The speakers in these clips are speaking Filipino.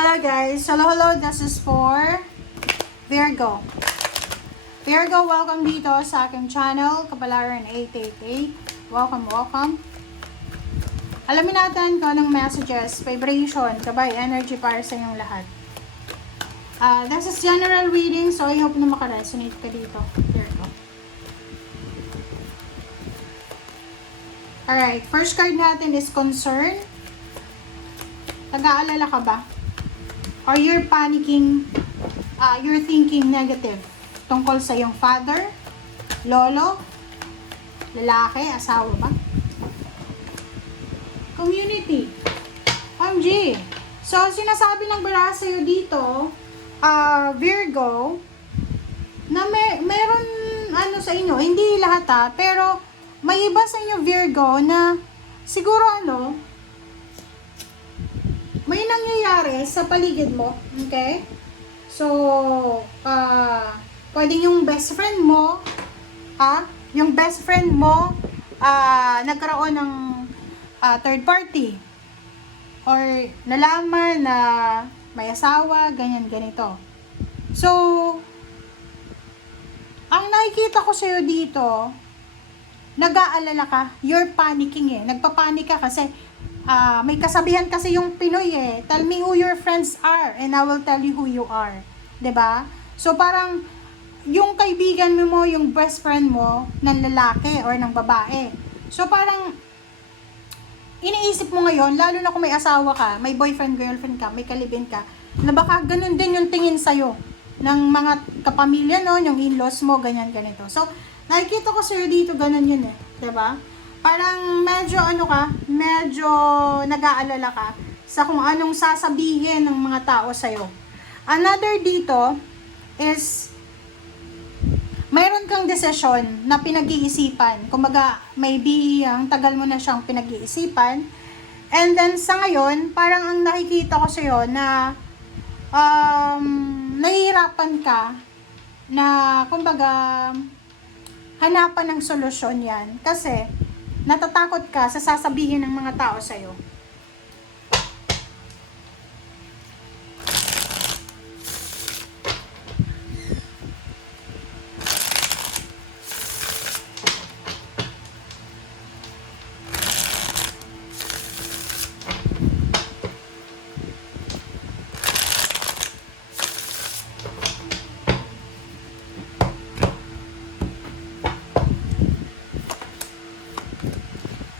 Hello guys, hello, this is for Virgo. Virgo, welcome dito sa aking channel, Kapalaran 888. Welcome. Alamin natin kung anong messages, vibration, kabay, energy para sa inyong lahat. This is general reading, so I hope na makaresonate ka dito, Virgo. Alright, first card natin is concern. Nag-aalala ka ba? Or you're panicking, you're thinking negative tungkol sa iyong father, lolo, lalaki, asawa ba? Community. OMG. So, sinasabi ng bara sa'yo dito, Virgo, na meron ano sa inyo, hindi lahat pero may iba sa inyo Virgo na siguro may nangyayari sa paligid mo, okay? So, pwedeng yung best friend mo, nagkaroon ng third party, or nalaman na may asawa, ganito. So, ang nakikita ko sa'yo dito, nag-aalala ka, you're panicking nagpapanik ka kasi, may kasabihan kasi yung Pinoy tell me who your friends are and I will tell you who you are. 'Di ba? So parang yung kaibigan mo, yung best friend mo ng lalaki or ng babae. So parang iniisip mo ngayon, lalo na kung may asawa ka, may boyfriend, girlfriend ka, may kalibin ka, na baka ganun din yung tingin sa'yo ng mga kapamilya, yung in-laws mo, ganito. So, nakikita ko sa'yo dito, ganun yun 'di ba? Parang medyo nag-aalala ka sa kung anong sasabihin ng mga tao sa'yo. Another dito is, mayroon kang desisyon na pinag-iisipan. Kumbaga, maybe ang tagal mo na siyang pinag-iisipan. And then sa ngayon, parang ang nakikita ko sa'yo na nahihirapan ka na, kumbaga, hanapan ng solusyon yan. Kasi, natatakot ka sa sasabihin ng mga tao sa'yo.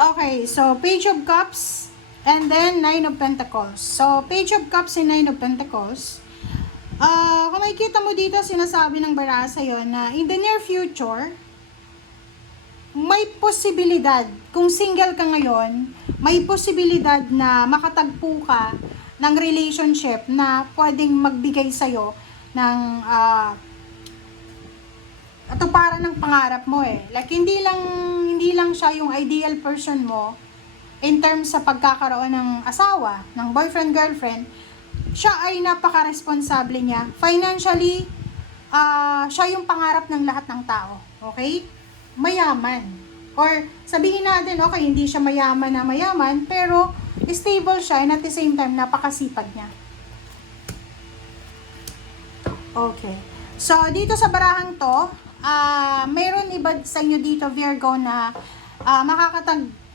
Okay, so Page of Cups and then Nine of Pentacles. So, Page of Cups and Nine of Pentacles. Kung makikita mo dito, sinasabi ng bara sa'yo na in the near future, may posibilidad, kung single ka ngayon, may posibilidad na makatagpo ka ng relationship na pwedeng magbigay sa'yo ng para ng pangarap mo Like, hindi lang siya yung ideal person mo in terms sa pagkakaroon ng asawa, ng boyfriend, girlfriend. Siya ay napaka-responsable niya. Financially, siya yung pangarap ng lahat ng tao. Okay? Mayaman. Or, sabihin natin, okay, hindi siya mayaman, pero stable siya and at the same time, napakasipag niya. Okay. So, dito sa barahang to, mayroon iba sa inyo dito, Virgo, na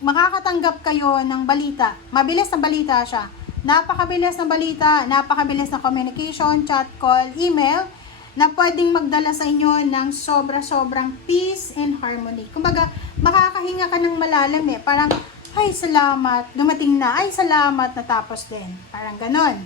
makakatanggap kayo ng balita. Mabilis na balita siya. Napakabilis ng balita, napakabilis ng communication, chat, call, email, na pwedeng magdala sa inyo ng sobrang peace and harmony. Kumbaga, makakahinga ka ng malalim Parang, ay salamat, dumating na, ay salamat, natapos din. Parang ganon.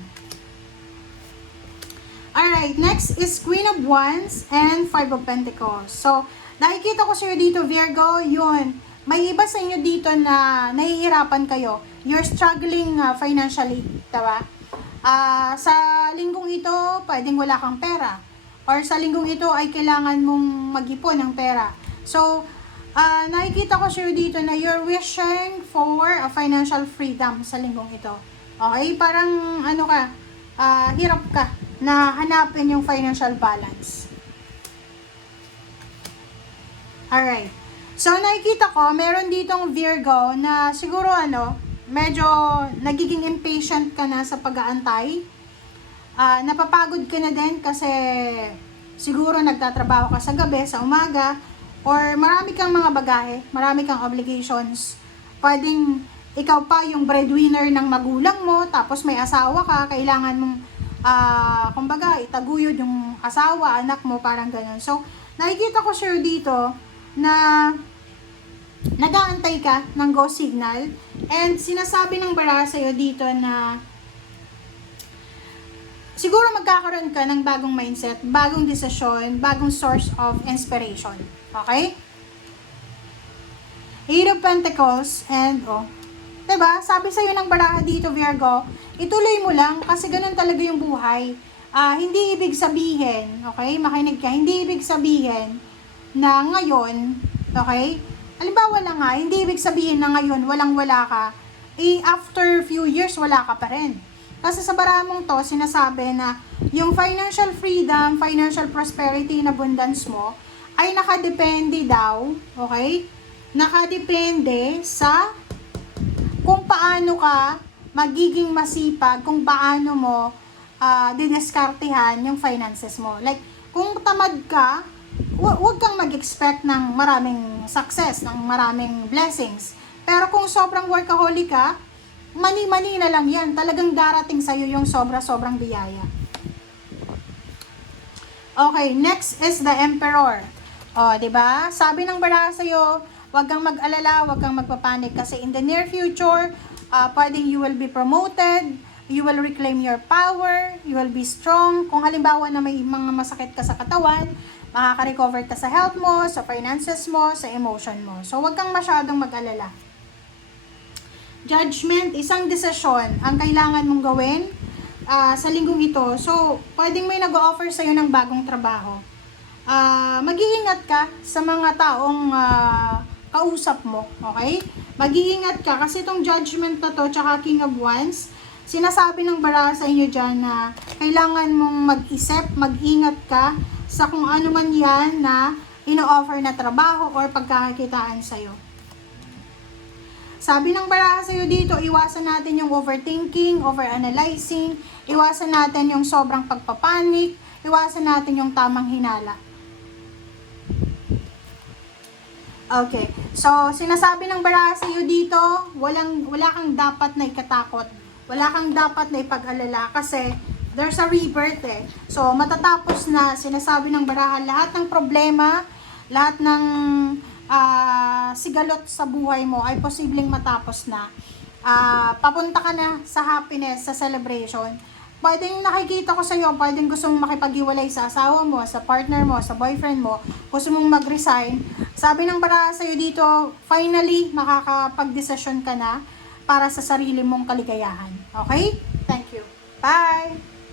Alright, next is Queen of Wands and Five of Pentacles. So, nakikita ko sa'yo dito, Virgo, yun. May iba sa inyo dito na nahihirapan kayo. You're struggling financially, diba? Sa linggong ito, pwedeng wala kang pera. Or sa linggong ito ay kailangan mong mag-ipon ng pera. So, nakikita ko sa'yo dito na you're wishing for a financial freedom sa linggong ito. Okay? Parang, hirap ka na hanapin yung financial balance. Alright. So, nakikita ko, meron ditong Virgo na siguro medyo nagiging impatient ka na sa pag-aantay. napapagod ka na din kasi siguro nagtatrabaho ka sa gabi, sa umaga, or marami kang mga bagahe, marami kang obligations. Pwedeng ikaw pa yung breadwinner ng magulang mo, tapos may asawa ka, kailangan mong kumbaga itaguyod yung asawa, anak mo, parang ganun. So, nakikita ko sure dito na nag-aantay ka ng go signal, and sinasabi ng bara sa'yo dito na siguro magkakaroon ka ng bagong mindset, bagong desisyon, bagong source of inspiration. Okay? Eight of Pentacles and diba? Sabi sa'yo ng baraha dito, Virgo, ituloy mo lang kasi ganun talaga yung buhay. Hindi ibig sabihin, okay? Makinig ka, hindi ibig sabihin na ngayon, okay? Halimbawa lang hindi ibig sabihin na ngayon walang-wala ka, after few years wala ka pa rin. Kasi sa baramong to, sinasabi na yung financial freedom, financial prosperity na abundance mo, ay nakadepende daw, okay? Nakadepende sa kung paano ka magiging masipag, kung paano mo didiskartehan yung finances mo. Like, kung tamad ka, huwag kang mag-expect ng maraming success, ng maraming blessings. Pero kung sobrang workaholic ka, mani-mani na lang yan. Talagang darating sa'yo yung sobra-sobrang biyaya. Okay, next is the Emperor. Diba? Sabi ng baraha sa'yo, huwag kang mag-alala, huwag kang magpapanik kasi in the near future, pwedeng you will be promoted, you will reclaim your power, you will be strong. Kung halimbawa na may mga masakit ka sa katawan, makaka-recover ka sa health mo, sa finances mo, sa emotion mo. So, huwag kang masyadong mag-alala. Judgment, isang desisyon ang kailangan mong gawin sa linggong ito. So, pwedeng may nag-offer sa'yo ng bagong trabaho. Mag-iingat ka sa mga taong kausap mo, okay? Mag-iingat ka kasi itong Judgment na to, tsaka King of Wands, sinasabi ng baraha sa inyo dyan na kailangan mong mag-isip, mag-ingat ka sa kung ano man yan na ino-offer na trabaho or pagkakakitaan sa'yo. Sabi ng baraha sa'yo dito, iwasan natin yung overthinking, overanalyzing, iwasan natin yung sobrang pagpapanik, iwasan natin yung tamang hinala. Okay, so sinasabi ng baraha sa'yo dito, wala kang dapat na ikatakot, wala kang dapat na ipag-alala kasi there's a rebirth So matatapos na, sinasabi ng baraha, lahat ng problema, lahat ng sigalot sa buhay mo ay posibleng matapos na. Papunta ka na sa happiness, sa celebration. Pwedeng nakikita ko sa iyo, pwedeng gusto mong makipag-iwalay sa asawa mo, sa partner mo, sa boyfriend mo, gusto mong mag-resign. Sabi ng baraha sa iyo dito, finally makakapag-desisyon ka na para sa sarili mong kaligayahan. Okay? Thank you. Bye!